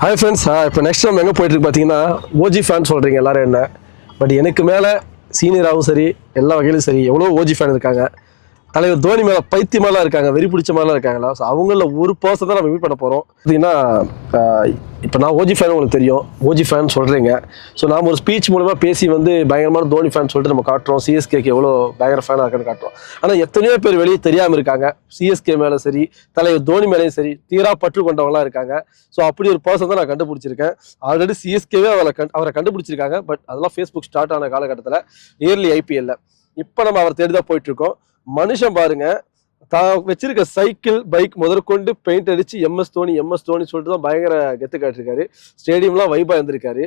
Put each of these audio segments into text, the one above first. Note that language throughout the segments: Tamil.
ஹாய் ஃப்ரெண்ட்ஸ், இப்போ நெக்ஸ்ட் நம்ம எங்கே போயிட்டுருக்கு பார்த்தீங்கன்னா ஓஜி ஃபேன் சொல்கிறீங்க எல்லாரும் என்ன. பட் எனக்கு மேலே சீனியராகவும் சரி எல்லா வகையிலும் சரி எவ்வளோ ஓஜி ஃபேன் இருக்காங்க. தலைவர் தோனி மேலே பைத்தியமாலாம் இருக்காங்க, வெறி பிடிச்ச மாதிரிலாம் இருக்காங்களா. ஸோ அவங்கள ஒரு பர்சன் தான் நம்ம மீட் பண்ண போகிறோம். பார்த்தீங்கன்னா இப்போ நான் ஓஜி ஃபேன் உங்களுக்கு தெரியும், ஓஜி ஃபேன் சொல்கிறீங்க. ஸோ நாம் ஒரு ஸ்பீச் மூலமாக பேசி வந்து பயங்கரமான தோனி ஃபேன் சொல்லிட்டு நம்ம காட்டுறோம், சிஎஸ்கேக்கு எவ்வளோ பயங்கர ஃபேனாக இருக்குன்னு காட்டுறோம். ஆனால் எத்தனையோ பேர் வெளியே தெரியாமல் இருக்காங்க. சிஎஸ்கே மேலே சரி தலைவர் தோனி மேலேயும் சரி தீரா பற்று கொண்டவங்களாம் இருக்காங்க. ஸோ அப்படி ஒரு பர்சன் தான் நான் கண்டுபிடிச்சிருக்கேன். ஆல்ரெடி சிஎஸ்கேவே அவரை கண்டுபிடிச்சிருக்காங்க. பட் அதெல்லாம் ஃபேஸ்புக் ஸ்டார்ட் ஆன காலகட்டத்தில் இயர்லி ஐபிஎல்ல. இப்போ நம்ம அவர் தேடி தான் போயிட்டு இருக்கோம். மனுஷன் பாருங்க, தான் வச்சிருக்க சைக்கிள் பைக் முதற்கொண்டு பெயிண்ட் அடிச்சு எம்எஸ் தோனி சொல்லிட்டு தான் பயங்கர கெத்து காட்டிருக்காரு. ஸ்டேடியம்லாம் வைபா இருந்திருக்காரு.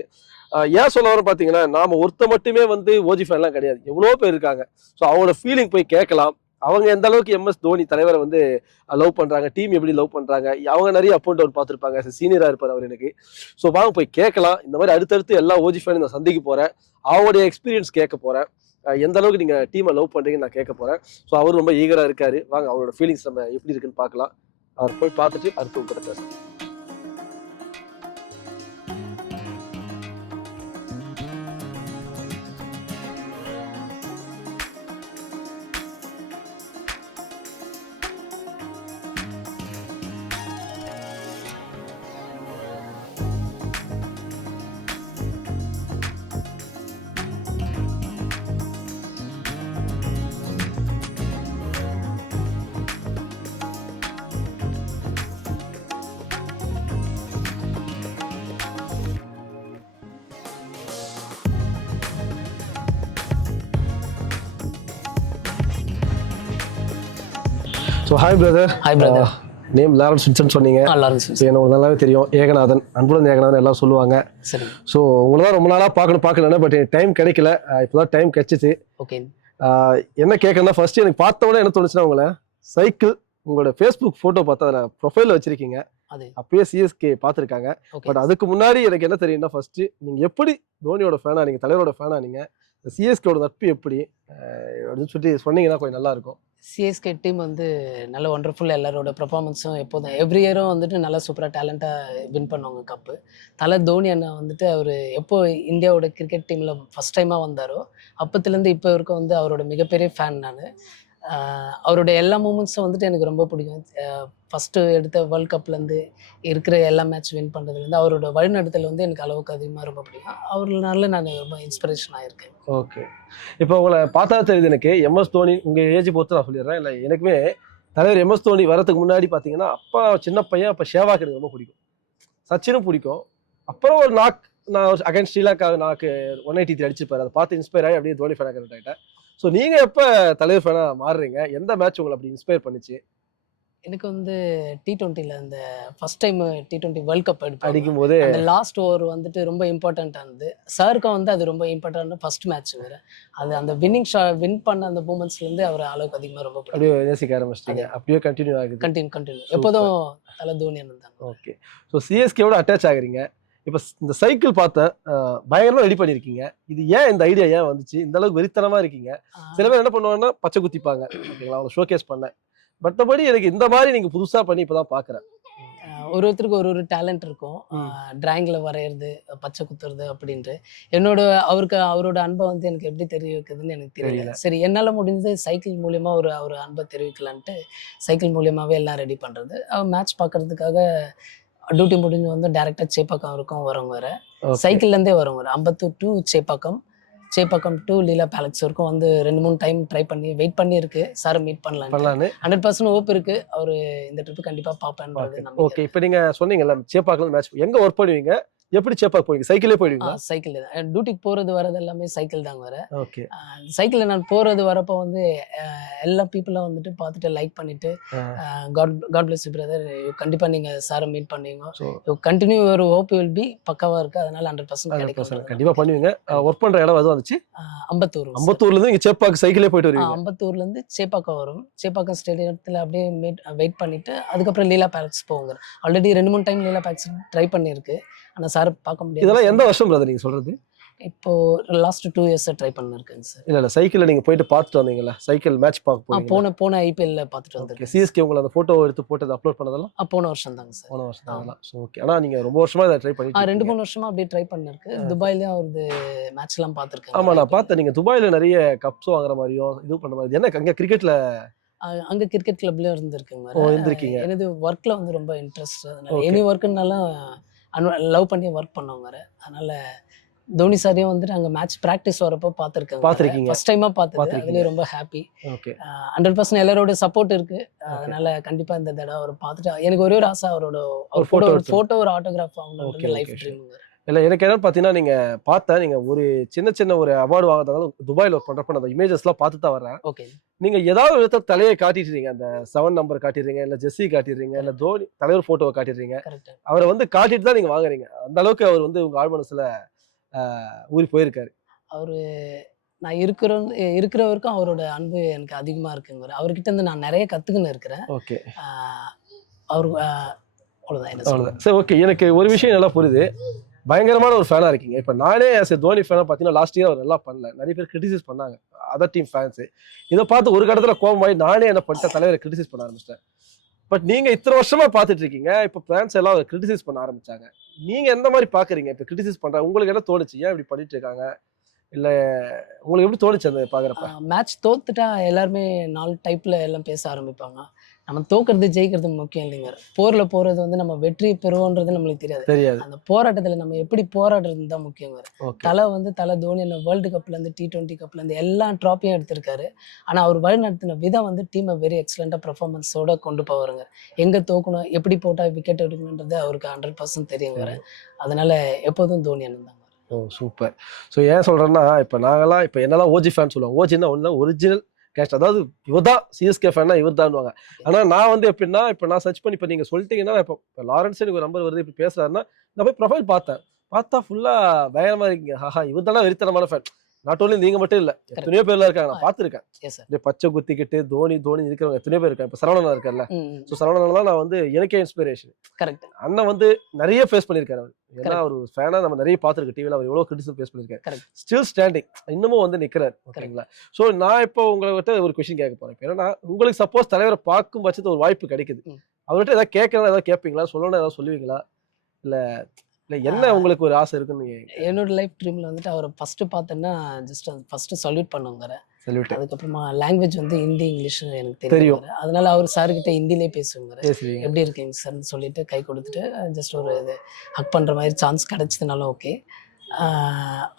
ஏன் சொல்ல வரோம் பார்த்தீங்கன்னா, நாம ஒருத்த மட்டுமே வந்து ஓஜி ஃபேன்லாம் கிடையாது, எவ்வளோ பேர் இருக்காங்க. ஸோ அவங்களோட ஃபீலிங் போய் கேட்கலாம். அவங்க எந்த அளவுக்கு எம்எஸ் தோனி தலைவரை வந்து லவ் பண்றாங்க, டீம் எப்படி லவ் பண்றாங்க. அவங்க நிறைய அப்போண்ட் அவர் பார்த்துருப்பாங்க, சீனியரா இருப்பார் அவர் எனக்கு. ஸோ வாங்க போய் கேட்கலாம். இந்த மாதிரி அடுத்தடுத்து எல்லா ஓஜி ஃபேனும் நான் சந்திக்க போறேன், அவங்களுடைய எக்ஸ்பீரியன்ஸ் கேட்க போறேன். எந்த அளவுக்கு நீங்க டீமை லவ் பண்றீங்கன்னு நான் கேட்க போறேன். ஸோ அவர் ரொம்ப ஈகரா இருக்காரு. வாங்க அவரோட ஃபீலிங்ஸ் நம்ம எப்படி இருக்குன்னு பார்க்கலாம். அவர் போய் பார்த்துட்டு அடுத்து உங்ககிட்ட பேசலாம். So hi brother. Hi brother. Name Lawrence Vinson சொன்னீங்க. லாரன்ஸ் எனக்கு உங்களுக்கு நல்லாவே தெரியும். ஏகநாதன், அன்புடன் ஏகநாதன் எல்லாம் சொல்லுவாங்க. சரி. ஸோ உங்களை தான் ரொம்ப நாளாக பார்க்கணும், பட் எனக்கு டைம் கிடைக்கல. இப்போதான் டைம் கிடைச்சிச்சு. ஓகே. என்ன கேட்கணும்னா, ஃபர்ஸ்ட் எனக்கு பார்த்த உடனே என்ன தோணுச்சுன்னா, உங்களை சைக்கிள் உங்களோட ஃபேஸ்புக் ஃபோட்டோ பார்த்தா அதில் ப்ரொஃபைலில் வச்சிருக்கீங்க. அது அப்பயே சிஎஸ்கே பார்த்துருக்காங்க. பட் அதுக்கு முன்னாடி எனக்கு என்ன தெரியும்னா, ஃபர்ஸ்ட் நீங்கள் எப்படி தோனியோட ஃபேனா, நீங்கள் தலைவரோட ஃபேனா, நீங்கள் சிஎஸ்கேவோட நட்பு எப்படி அப்படின்னு சொல்லி சொன்னீங்கன்னா கொஞ்சம் நல்லா இருக்கும். சிஎஸ்கே டீம் வந்து நல்ல ஒண்டர்ஃபுல், எல்லாரோட பெர்ஃபார்மன்ஸும் எப்போதும் எவ்ரி இயரும் வந்துட்டு நல்லா சூப்பராக டேலண்டாக வின் பண்ணுவாங்க கப்பு. தலை தோனி அண்ணா வந்துட்டு அவர் எப்போ இந்தியாவோட கிரிக்கெட் டீமில் ஃபஸ்ட் டைமாக வந்தாரோ அப்போத்துலேருந்து இப்போ வரைக்கும் வந்து அவரோட மிகப்பெரிய ஃபேன் நான். அவரோட எல்லா மூமெண்ட்ஸும் வந்துட்டு எனக்கு ரொம்ப பிடிக்கும். ஃபஸ்ட்டு எடுத்த வேர்ல்ட் கப்லேருந்து இருக்கிற எல்லா மேட்ச் வின் பண்ணுறதுலேருந்து அவரோட வழிநடத்தல் வந்து எனக்கு அளவுக்கு அதிகமாக ரொம்ப பிடிக்கும். அவர்னால நான் ரொம்ப இன்ஸ்பிரேஷன் ஆகிருக்கேன். ஓகே. இப்போ உங்களை பார்த்தா தெரியுது எனக்கு, எம்எஸ் தோனி உங்கள் ஏஜ் பொறுத்து நான் சொல்லிடுறேன். இல்லை, எனக்குமே தலைவர் எம்எஸ் தோனி வரதுக்கு முன்னாடி பார்த்தீங்கன்னா, அப்பா சின்ன பையன், அப்போ ஷேவாக் எனக்கு ரொம்ப பிடிக்கும், சச்சினும் பிடிக்கும். அப்புறம் ஒரு நான் அகைன்ஸ்ட் ஸ்ரீலங்கா 183 அடிச்சிருப்பாரு. அதை பார்த்து இன்ஸ்பயர் ஆகி அப்படியே தோனி ஃபேனாக கனெக்ட் ஆகிட்டேன். ஸோ நீங்கள் எப்போ தலைவர் ஃபேனாக மாறுறீங்க? எந்த மேட்ச் உங்களை அப்படி இன்ஸ்பயர் பண்ணிச்சு? எனக்கு வந்து T20ல அந்த first time T20 world cup அடிக்கும் போது அந்த லாஸ்ட் ஓவர் வந்துட்டு ரொம்ப இம்பார்ட்டண்ட்டாக இருந்தது. சாருக்கும் வந்து அது ரொம்ப இம்பார்ட்டன்ட் ஃபர்ஸ்ட் மேட்ச் வேறு. அது அந்த வின் பண்ண அந்த மூமெண்ட்ஸ்லேருந்து அவர் அளவுக்கு அதிகமாக ரொம்ப அப்படியே நேசிக்க ஆரம்பிச்சிட்டீங்க. அப்படியே கண்டினியூ ஆகுது. கண்டினியூ எப்போதும் தலை தோனி அண்ணன் தான். ஓகே. ஸோ சிஎஸ்கேவோட அட்டாச் ஆகுறீங்க. இப்போ இந்த சைக்கிள் பார்த்தேன், பயங்கரமாக ரெடி பண்ணியிருக்கீங்க. இது ஏன் இந்த ஐடியா ஏன் வந்துச்சு? இந்த அளவுக்கு வெறித்தனமாக இருக்கீங்க. சில பேர் என்ன பண்ணுவாங்கன்னா பச்சை குத்திப்பாங்க, ஓகேங்களா, அவங்களை ஷோகேஸ் பண்ணேன். மற்றபடி எனக்கு இந்த மாதிரி நீங்கள் புதுசாக பண்ணி இப்போ தான் பார்க்குறேன். ஒருத்தருக்கு ஒரு டேலண்ட் இருக்கும். டிராயிங்கில் வரைகிறது, பச்சை குத்துறது அப்படின்ட்டு. அவரோட அன்பை வந்து எனக்கு எப்படி தெரிய வைக்கிறதுன்னு எனக்கு தெரியல. சரி, என்னால் முடிஞ்சது சைக்கிள் மூலியமா ஒரு அன்பை தெரிவிக்கலான்ட்டு சைக்கிள் மூலியமாகவே எல்லாம் ரெடி பண்ணுறது. மேட்ச் பார்க்கறதுக்காக டியூட்டி முடிஞ்சு வந்து டேரெக்டாக சேப்பாக்கம் வரைக்கும் வரவங்க வேறு. சைக்கிள்லேருந்தே வரவங்க வேறு. அம்பத்தூர் டு சேப்பாக்கம் டு லீலா பேலக்ஸ் வரைக்கும் வந்து 2-3 டைம் ட்ரை பண்ணி வெயிட் பண்ணியிருக்கு. சாரை மீட் பண்ணலாம். 100% ஹோப் இருக்கு, அவர் இந்த ட்ரிப்பு கண்டிப்பாக பார்ப்பேன்றது. ஓகே. இப்போ நீங்கள் சொன்னீங்கல்ல சேப்பாக்கில் மேட்ச், எங்கே ஒர்க் பண்ணுவீங்க, எப்படி சேப்பாக் போவீங்க? சைக்கிளே போயிடுவீங்க? சைக்கிள் தான். டியூட்டிக்கு போகிறது வரது எல்லாமே சைக்கிள் தாங்க வேறு. ஓகே. சைக்கிளில் நான் போகிறது வரப்போ வந்து எல்லா பீப்புளும் வந்துட்டு பார்த்துட்டு லைக் பண்ணிட்டு காட் பிளஸ் யூ பிரதர், கண்டிப்பாக நீங்கள் சாரை மீட் பண்ணுவீங்க, கண்டினியூ ஒரு ஹோப் வில் பி பக்காவாக இருக்குது. அதனால 100% கண்டிப்பாக பண்ணுவீங்க. ஒர்க் பண்ணுற இடம் எதுவும் வந்துச்சு? அம்பத்தூர்லேருந்து இங்கே சேப்பாக்கு சைக்கிளே போயிட்டு வருவீங்க? அம்பத்தூர்லேருந்து சேப்பாக்கம் வரும். சேப்பாக்கம் ஸ்டேடியத்தில் அப்படியே வெயிட் பண்ணிவிட்டு அதுக்கப்புறம் லீலா பேலக்ஸ் போவாங்க. ஆல்ரெடி 2-3 டைம் லீலா பேலக்ஸ் ட்ரை பண்ணியிருக்கு, ஆனால் சார் பார்க்க முடியாது. இதெல்லாம் எந்த வருஷம் பிரதர் நீங்கள் சொல்கிறது? இப்போ லாஸ்ட் 2 இயர்ஸா ட்ரை பண்ணிருக்கேங்க சார். இல்ல சைக்கிள்ல நீங்க போயிட்டு பார்த்துட்டு வந்தீங்கல்ல, சைக்கிள் மேட்ச் பார்க்க போனீங்க. போன ஐபிஎல்ல பார்த்துட்டு வந்திருக்கேன். சிஎஸ்கே உங்களை அந்த போட்டோ எடுத்து போட்டு அப்லோட் பண்ணதெல்லாம் போன வருஷம் தாங்க சார். போன வருஷம் தான். ஓகே. ஆனா நீங்க ரொம்ப வருஷமா இதை ட்ரை பண்ணிட்டு 2-3 வருஷமா அப்படியே ட்ரை பண்ணிருக்கு. துபாய்லயும் அவரது மேட்ச்லாம் பார்த்துருக்கேன். ஆமா, நான் பார்த்தேன். நீங்க துபாயில நிறைய கப்ஸ் வாங்குற மாதிரியும் இது பண்ண மாதிரி. என்ன அங்க கிரிக்கெட்ல அங்க கிரிக்கெட் கிளப்லயும் இருந்திருக்குங்க. இருந்திருக்கீங்க. எனது ஒர்க்ல வந்து ரொம்ப இன்ட்ரெஸ்ட். அதனால எனி ஒர்க்குனாலும் லவ் பண்ணி ஒர்க் பண்ணுவாங்க. அதனால தோனி சாரையும் வந்துட்டு அங்க மேட்ச் பிராக்டிஸ் வரப்போ பார்த்துருக்கீங்க. ஃபர்ஸ்ட் டைமா பார்த்தது. அதுலயே ரொம்ப ஹாப்பி. ஓகே. 100% எல்லாரோட சப்போர்ட் இருக்கு. அதனால கண்டிப்பா இந்த தடவை அவர் பார்த்துட்டு எனக்கு ஒரே ஒரு ஆசை, அவரோட ஒரு போட்டோ ஒரு ஆட்டோகிராஃப் வாங்கணும்னு லைஃப் ட்ரீம். இல்லை எனக்கு என்னன்னு பார்த்தீங்கன்னா, நீங்கள் பார்த்தேன், நீங்கள் ஒரு சின்ன ஒரு அவார்டு வாங்குறதாலும் துபாயில் ஒர்க் பண்ணுறப்ப அந்த இமேஜஸ்லாம் பார்த்து தான் வரேன். ஓகே. நீங்கள் ஏதாவது ஒரு விதத்தை தலையை காட்டிடுறீங்க, அந்த 7 நம்பர் காட்டிடுறீங்க, இல்லை ஜெர்சி காட்டிடுறீங்க, இல்லை தோனி தலைவர் ஃபோட்டோவை காட்டிடுறீங்க. அவரை வந்து காட்டிட்டு தான் நீங்கள் வாங்குறீங்க. அந்த அளவுக்கு அவர் வந்து உங்கள் ஆழ் மனசில் ஊறி போயிருக்காரு. அவரு நான் இருக்கிற வரைக்கும் அவரோட அன்பு எனக்கு அதிகமாக இருக்குங்க. அவர்கிட்ட இருந்து நான் நிறைய கற்றுக்கின்னு இருக்கிறேன். ஓகே. அவரு அவ்வளோதான். அவ்வளோதான். சரி, ஓகே. எனக்கு ஒரு விஷயம் நல்லா புரியுது. பயங்கரமான ஒரு ஃபேனா இருக்கீங்க. இப்போ நானே ஆஸ் எ தோனி ஃபேனா பார்த்தீங்கன்னா, லாஸ்ட் இயர் அவர் நல்லா பண்ணல. நிறைய பேர் கிரிட்டிசைஸ் பண்ணாங்க, அதர் டீம் ஃபேன்ஸ். இதை பார்த்து ஒரு கடத்துல கோபமாயி நானே என்ன பண்ணிட்டேன், தலைவரை கிரிட்டிசைஸ் பண்ண ஆரம்பிச்சிட்டேன். பட் நீங்க இத்தனை வருஷமா பார்த்துட்டு இருக்கீங்க, இப்போ ஃபேன்ஸ் எல்லாம் அவர் கிரிட்டிசைஸ் பண்ண ஆரம்பிச்சாங்க. நீங்க எந்த மாதிரி பாக்குறீங்க இப்போ கிரிட்டிசைஸ் பண்றாங்க? உங்களுக்கு என்ன தோணுச்சு? ஏன் இப்படி பண்ணிட்டு இருக்காங்க? இல்ல உங்களுக்கு எப்படி தோணுச்சு அந்த பாக்குறப்ப? மேட்ச் தோத்துட்டா எல்லாருமே 4 டைப்ல எல்லாம் பேச ஆரம்பிப்பாங்க. நம்ம தோக்குறது ஜெயிக்கிறது முக்கியம் இல்லைங்க. போர்ல போறது வந்து நம்ம வெற்றி பெறுவோன்றது நம்மளுக்கு தெரியாது. அந்த போராட்டத்துல நம்ம எப்படி போராடுறது தான் முக்கியங்க. தலை தோனி வேர்ல்டு கப்ல இருந்து T20 கப்ல இருந்து எல்லா ட்ராஃபியும் எடுத்திருக்காரு. ஆனா அவர் வழி நடத்தின விதம் வந்து டீமை வெரி எக்ஸலண்டா பெர்ஃபார்மன்ஸோட கொண்டு போவாருங்க. எங்க தோக்கணும், எப்படி போட்டா விக்கெட் எடுக்கணுன்றது அவருக்கு 100% தெரியுங்க. அதனால எப்போதும் தோனி அண்ணன் தான். ஓ சூப்பர். ஸோ ஏன் சொல்றேன்னா, இப்போ நாங்கெல்லாம் இப்போ என்னெல்லாம் ஓஜி ஃபேன் சொல்லுவாங்க. ஓஜின்னா ஒன்று ஒரிஜினல் கேஸ்ட், அதாவது இவர் தான் சிஎஸ்கே ஃபேன்னா இவர் தான்வாங்க. ஆனால் நான் வந்து எப்படின்னா, இப்போ நான் சர்ச் பண்ணி இப்போ நீங்கள் சொல்லிட்டீங்கன்னா, இப்போ லாரன்ஸ் எனக்கு ஒரு நம்பர் வருது இப்படி பேசுறாருன்னா, நான் போய் ப்ரொஃபைல் பார்த்தா ஃபுல்லாக பயங்கரமாக இருக்கீங்க. ஆஹா, இவர் தானே வெறித்தனமான ஃபேன். நாட் ஓன்லி நீங்க மட்டும் இல்ல, எத்தனையோ பேர்லாம் இருக்காங்க, நான் பார்த்துருக்கேன். இந்த பச்சை குத்திக்கிட்டு தோனி இருக்கிறவங்க எத்தனையோ பேர் இருக்காங்க. இப்போ சரவணன் இருக்கார்ல, ஸோ சரவணன் தான் நான் வந்து எனக்கே இன்ஸ்பிரேஷன். கரெக்ட். அண்ணன் வந்து நிறைய ஃபேஸ் பண்ணியிருக்காரு. அவர் ஏன்னா ஒரு ஃபேனா நம்ம நிறைய பார்த்துருக்கோம் டிவியில். அவர் எவ்வளோ கிரிட்டிசம் ஃபேஸ் பண்ணியிருக்காரு. ஸ்டில் ஸ்டாண்டிங், இன்னமும் வந்து நிற்கிறார். ஓகேங்களா? ஸோ நான் இப்போ உங்கள்கிட்ட ஒரு கொஸ்டின் கேட்க போறேன். ஏன்னா உங்களுக்கு சப்போஸ் தலைவரை பார்க்கும் பட்சத்தில் ஒரு வாய்ப்பு கிடைக்குது, அவர்கிட்ட ஏதாவது கேட்கலாம், ஏதாவது கேட்பீங்களா? சொல்லணும் ஏதாவது சொல்லுவீங்களா? இல்லை என்ன உங்களுக்கு ஒரு ஆசை இருக்குன்னு? என்னோட லைஃப் ட்ரீம்ல வந்துட்டு அவரை ஃபர்ஸ்ட் பார்த்தேன்னா ஜஸ்ட் ஃபர்ஸ்ட் சல்யூட் பண்ணுவாங்க. அதுக்கப்புறமா லாங்குவேஜ் வந்து ஹிந்தி இங்கிலீஷ் எனக்கு தெரியும். அதனால அவர் சார் கிட்ட ஹிந்திலே பேசுவாங்க. எப்படி இருக்கீங்க சார்ன்னு சொல்லிட்டு கை கொடுத்துட்டு ஜஸ்ட் ஒரு இது ஹக் பண்ற மாதிரி சான்ஸ் கிடைச்சதுனால ஓகே.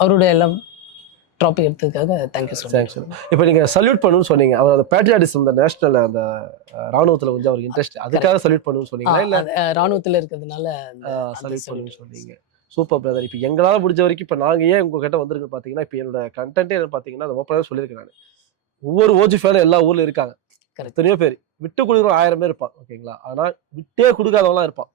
அவரோட எல்லாம் ட்ராபி எடுத்ததுக்காக தேங்க்யூ ஸோ மச். இப்போ நீங்க சல்யூட் பண்ணணும்னு சொன்னீங்க, அவர் அந்த பேட்ரியாட்டிசம், அந்த நேஷனல் அந்த ராணுவத்துல கொஞ்சம் அவருக்கு இன்ட்ரெஸ்ட், அதுக்காக சல்யூட் பண்ணணும்னு சொன்னீங்களா? இல்ல ராணுவத்துல இருக்கிறதுனால சல்யூட் பண்ணணும்னு சொன்னீங்க. Super brother. இப்போ எங்களால முடிஞ்ச வரைக்கும் இப்போ நாங்க ஏன் உங்ககிட்ட வந்திருக்கு பார்த்தீங்கன்னா, இப்போ என்னோட கண்டென்ட்டே என்ன பார்த்தீங்கன்னா, அதை ஓப்பனாக சொல்லியிருக்கேன் நான். ஒவ்வொரு ஓஜி ஃபேனும் எல்லா ஊர்ல இருக்காங்க. எத்தனையோ பேர் விட்டு கொடுக்குறோம், 1000 பேர் இருப்பான். ஓகேங்களா? ஆனா விட்டே கொடுக்காதவங்களாம் இருப்பான்.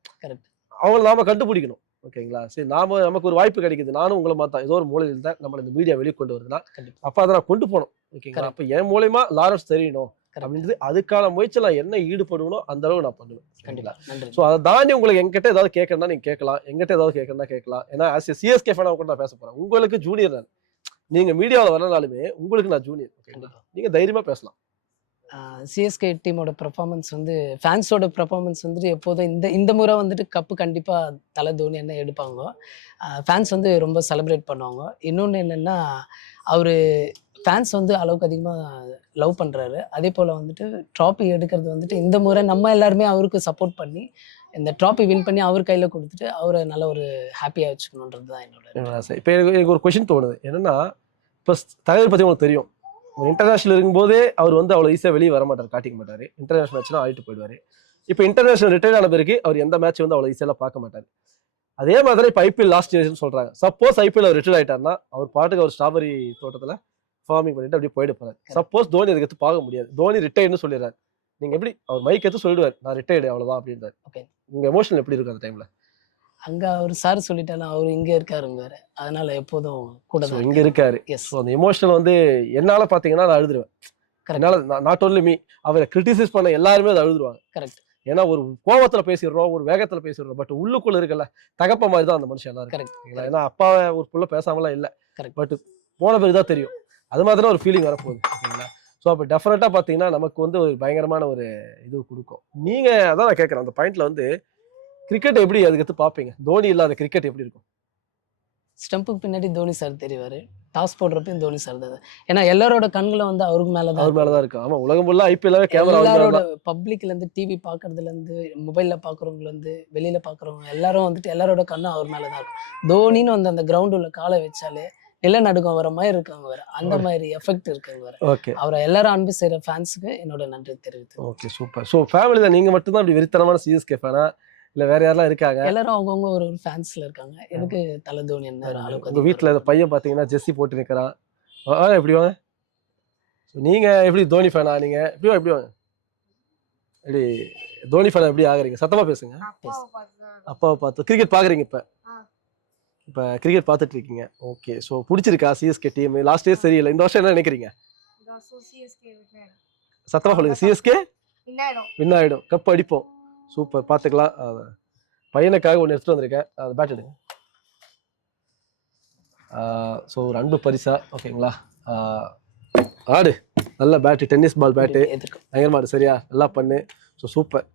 அவங்கள நாம கண்டுபிடிக்கணும். ஓகேங்களா? சரி, நமக்கு ஒரு வாய்ப்பு கிடைக்குது. நானும் உங்களை மாத்தான் ஏதோ ஒரு மூலையில் தான் நம்ம இந்த மீடியா வெளியே கொண்டு வருதுன்னா, அப்ப அதை நான் கொண்டு போகணும். ஓகேங்களா? அப்ப என் மூலமா லாரன்ஸ் தெரியணும் அப்படின்றது, அதுக்கான முயற்சியில் நான் என்ன ஈடுபடுவனோ அந்த அளவு நான் பண்ணுவேன். கண்டிப்பா. ஸோ அதை தாண்டி உங்களுக்கு எங்கிட்ட ஏதாவது கேட்கணும்னா நீங்க கேட்கலாம், எங்கிட்ட ஏதாவது கேட்கணும்னா கேட்கலாம். ஏன்னா ஆஸ் ஏ சிஎஸ்கே ஃபேனா கூட நான் பேச போறேன். உங்களுக்கு ஜூனியர் நான். நீங்க மீடியாவில் வரனாலுமே உங்களுக்கு நான் ஜூனியர். நீங்க தைரியமா பேசலாம். சிஎஸ்கே டீமோட பெர்ஃபார்மன்ஸ் வந்து ஃபேன்ஸோட பெர்ஃபார்மன்ஸ் வந்துட்டு எப்போதும் இந்த முறை வந்துட்டு கப்பு கண்டிப்பாக தலை தோனி என்ன எடுப்பாங்க. ஃபேன்ஸ் வந்து ரொம்ப செலிப்ரேட் பண்ணுவாங்க. இன்னொன்று என்னென்னா, அவர் ஃபேன்ஸ் வந்து அளவுக்கு அதிகமாக லவ் பண்ணுறாரு. அதே போல் வந்துட்டு ட்ராஃபி எடுக்கிறது வந்துட்டு இந்த முறை நம்ம எல்லாருமே அவருக்கு சப்போர்ட் பண்ணி இந்த ட்ராஃபி வின் பண்ணி அவர் கையில் கொடுத்துட்டு அவரை நல்ல ஒரு ஹாப்பியாக வச்சுக்கணுன்றது தான் என்னோட ஆசை. இப்போ எனக்கு ஒரு கொஷின் தோணுது என்னென்னா, இப்போ தலைவர் பற்றி உங்களுக்கு தெரியும். இன்டர்நேஷனல் இருக்கும்போதே அவர் வந்து அவ்வளோ ஈஸியாக வெளியே வர மாட்டார், காட்டிக்க மாட்டார். இன்டர்நேஷனல் மேட்ச்னா ஆடிட்டு போயிடுவார். இப்போ இன்டர்நேஷனல் ரிட்டையர் ஆன பிறகு அவர் எந்த மேட்ச் வந்து அவ்வளோ ஈஸியாக பார்க்க மாட்டார். அதே மாதிரி இப்போ ஐபிஎல் லாஸ்ட் இயர்ஸ்னு சொல்கிறாங்க. சப்போஸ் ஐபிஎல் அவர் ரிட்டையர் ஆகிட்டார்னா அவர் பாட்டுக்கு அவர் ஸ்ட்ராபெரி தோட்டத்தில் ஃபார்மிங் பண்ணிட்டு அப்படியே போயிட்டு போறாரு. சப்போஸ் தோனி அதுக்கு எடுத்து பார்க்க முடியாது, தோனி ரிட்டையர்னு சொல்லிடுறாரு. நீங்க எப்படி அவர் மைக் எடுத்து சொல்லிடுவார், நான் ரிட்டையர்டு அவ்வளோதான் அப்படின்றாரு. ஓகே, உங்க எமோஷனல் எப்படி இருக்கும் அந்த டைம்ல? அங்க அவர் சார் சொல்லிட்டாலும் அவர் இங்க இருக்காருங்க, அதனால எப்போதும் கூட இங்க இருக்காரு. அந்த எமோஷனல் வந்து என்னால பாத்தீங்கன்னா நான் அழுதுருவேன். என்னால நாட் ஓன்லி மீ, அவரை கிரிட்டிசைஸ் பண்ண எல்லாருமே அதை அழுதுருவாங்க. கரெக்ட். ஏன்னா ஒரு கோபத்துல பேசிடுறோம், ஒரு வேகத்துல பேசிடுறோம். பட் உள்ளுக்குள்ள இருக்கல தகப்ப மாதிரி தான் அந்த மனுஷன் எல்லாரும். கரெக்ட். ஏன்னா அப்பாவை ஒரு புள்ள பேசாமலாம் இல்லை, கரெக்ட். பட் போன பிறகு தான் தெரியும். அது மாதிரி தான் ஒரு ஃபீலிங் வரப்போகுது ஓகேங்களா. ஸோ அப்போ டெஃபினட்டாக பார்த்தீங்கன்னா நமக்கு வந்து ஒரு பயங்கரமான ஒரு இது கொடுக்கும். நீங்கள் அதான் நான் கேட்குறேன், அந்த பாயிண்ட்ல வந்து கிரிக்கெட் எப்படி அதுக்கு பார்ப்பீங்க? தோனி இல்லாத கிரிக்கெட் எப்படி இருக்கும்? ஸ்டம்புக்கு பின்னாடி தோனி சார் தெரிவாரு. டாஸ் போடுறப்பையும் தோனி சார் தான். ஏன்னா எல்லாரோட கண்களும் வந்து அவருக்கு மேல தான். அவர் மேல தான் இருக்கு. ஆமா, உலகம் ஃபுல்லா ஐபிஎல்லாவே கேமரா எல்லாரோட பப்ளிக்ல இருந்து, டிவி பாக்குறதுல இருந்து, மொபைல்ல பாக்குறவங்கல இருந்து, வெளியில பாக்குறவங்க எல்லாரும் வந்துட்டு எல்லாரோட கண்ணும் அவர் மேல தான் இருக்கும். தோனின்னு வந்து அந்த கிரவுண்டுல காலை வச்சாலே நிலநடுக்கம் வர மாதிரி இருக்காங்க வேற. அந்த மாதிரி எஃபெக்ட் இருக்காங்க வேற. ஓகே. அவரை எல்லாரும் அன்பு செய்யற ஃபேன்ஸுக்கு என்னோட நன்றி தெரிவித்து. Okay, super. ஸோ ஃபேமிலியில நீங்க மட்டும் தான் அப்படி வெறித்தனமான சிஎஸ்கே ஃபேனா, இல்ல வேற யாரெல்லாம் இருக்காங்க? எல்லாரும் அவங்கவுங்க ஒரு ஒரு ஃபேன்ஸ்ல இருக்காங்க. எனக்கு தல தோனி என்ன ஒரு அளவுக்கு. உங்க வீட்டுல இந்த பையன் பாத்தீங்கன்னா ஜெர்சி போட்டு நிக்கிறான். எப்படி வாங்க? நீங்க எப்படி தோனி ஃபேனா? நீங்க எப்படி வாங்க? எப்படி தோனி ஃபேனா எப்படி ஆகுறீங்க? சத்தமா பேசுங்க. அப்பாவை பார்த்து கிரிக்கெட் பாக்குறீங்க இப்ப கிரிக்கெட் பார்த்துட்டு இருக்கீங்க. ஓகே. ஸோ பிடிச்சிருக்கா சிஎஸ்கே டீம்? லாஸ்ட் இயர் சரியில்லை, இந்த வருஷம் என்ன நினைக்கிறீங்க? சத்தமா சொல்லுங்க. சிஎஸ்கே வின் ஆயிடும், கப் அடிப்போம். சூப்பர், பார்த்துக்கலாம். பையனுக்காக ஒன்று எடுத்துட்டு வந்திருக்கேன், அது பேட் எடுங்க. ஸோ ஒரு அன்பு பரிசா ஓகேங்களா. ஆடு நல்ல பேட்டு, டென்னிஸ் பால் பேட்டு, பயங்கரமா ஆடு. சரியா, நல்லா பண்ணு. So super.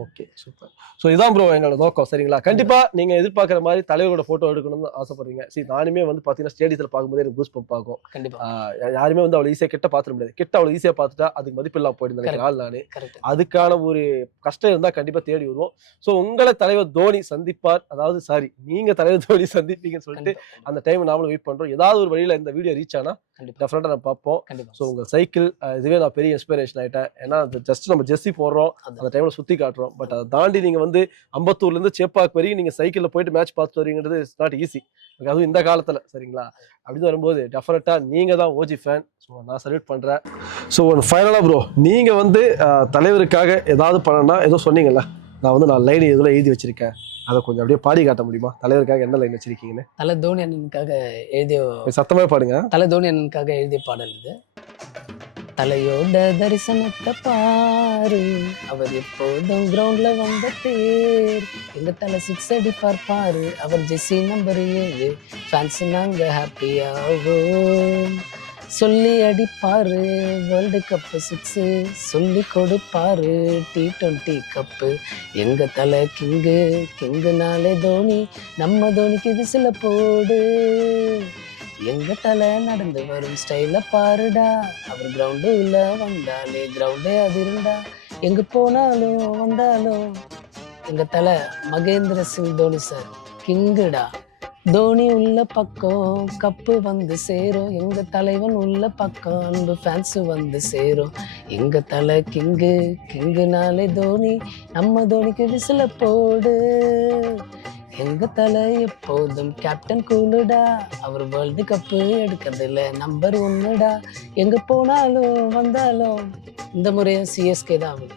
Okay, super. So இதான் ப்ரோ என்னோட நோக்கம். சரிங்களா, கண்டிப்பா நீங்க எதிர்பார்க்குற மாதிரி தலைவரோட போட்டோ எடுக்கணும்னு ஆசைப்படுறீங்க. சரி, நானுமே வந்து பாத்தீங்கன்னா ஸ்டேடியத்தில் பார்க்கும்போது எனக்கு கூஸ் பம்ப் ஆகும். யாருமே வந்து அவ்வளோ ஈஸியாக கிட்ட பார்த்துட முடியாது. கிட்ட அவ்வளோ ஈஸியாக பார்த்துட்டா அதுக்கு மதிப்பு இல்லாம போயிட்டு நினைக்கிற ஆள் நானு. அதுக்கான ஒரு கஷ்டம் இருந்தால் கண்டிப்பா தேடி வருவோம். ஸோ உங்களை தலைவர் தோனி சந்திப்பார், அதாவது சாரி நீங்க தலைவர் தோனி சந்திப்பீங்கன்னு சொல்லிட்டு அந்த டைம் நாமளும் வெயிட் பண்றோம். ஏதாவது ஒரு வழியில இந்த வீடியோ ரீச் ஆனா டெஃபினட்டா நான் பார்ப்போம். ஸோ உங்க சைக்கிள் இதுவே நான் பெரிய இன்ஸ்பிரேஷன் ஆயிட்டேன். ஏன்னா ஜஸ்ட் நம்ம ஜெர்சி போடுறோம், அந்த டைம்ல சுத்தி காட்டுறோம். பட் அதை தாண்டி நீங்க வந்து அம்பத்தூர்ல இருந்து சேப்பாக் வரைக்கும் நீங்க சைக்கிள்ல போயிட்டு மேட்ச் பார்த்துட்டு வரீங்கிறது இட்ஸ் நாட் ஈஸி. அதுவும் இந்த காலத்துல. சரிங்களா, அப்படின்னு வரும்போது டெஃபினட்டா நீங்க தான் ஓஜி ஃபேன். ஸோ நான் சல்யூட் பண்றேன். ஸோ ஒன்று ஃபைனலா ப்ரோ, நீங்க வந்து தலைவருக்காக ஏதாவது பண்ணணும்னா ஏதோ சொன்னீங்கல்ல, நான் வந்து நான் லைன் எதுல எழுதி வச்சிருக்கேன், அதை கொஞ்சம் அப்படியே பாடி காட்ட முடியுமா? தலைவருக்காக என்ன லைன் வச்சிருக்கீங்கன்னு. தல தோனி அண்ணனுக்காக எழுதிய, சத்தமே பாடுங்க. தல தோனி அண்ணனுக்காக எழுதிய பாடல் இது. தலையோட தரிசனத்தை பாரு, அவர் எப்போதும் கிரவுண்ட்ல வந்த பேர், எங்க தலை 6 அடிப்பார் பாரு, அவர் ஜெர்சி நம்பர் 7, ஃபேன்ஸ் நாங்க ஹாப்பியாவோம், சொல்லி அடிப்பாரு வேர்ல்டு கப்பு 6, சொல்லி கொடுப்பாரு T20 கப்பு, எங்க தலை கிங்கு, கிங்குனாலே தோனி, நம்ம தோனிக்கு விசில போடு, எங்க தலை நடந்து வரும் ஸ்டைல பாருடா, அவர் கிரவுண்டு உள்ள வந்தாலே கிரவுண்டே அதிருண்டா, எங்க போனாலும் வந்தாலும் எங்க தலை மகேந்திர சிங் தோனி சார் கிங்குடா, தோனி உள்ள பக்கம் கப்பு வந்து சேரும், எங்க தலைவன் உள்ள பக்கம் அன்பு ஃபேன்ஸ் வந்து சேரும், எங்க தலை கிங்கு, கிங்குனாலே தோனி, நம்ம தோனிக்கு விசில போடு, எங்க தலை எப்போதும் கேப்டன் கூலுடா, அவர் வேர்ல்டு கப்பு எடுக்கிறதுல நம்பர் 1டா, எங்க போனாலும் வந்தாலும் இந்த முறையும் சிஎஸ்கே தான் ஆகுது.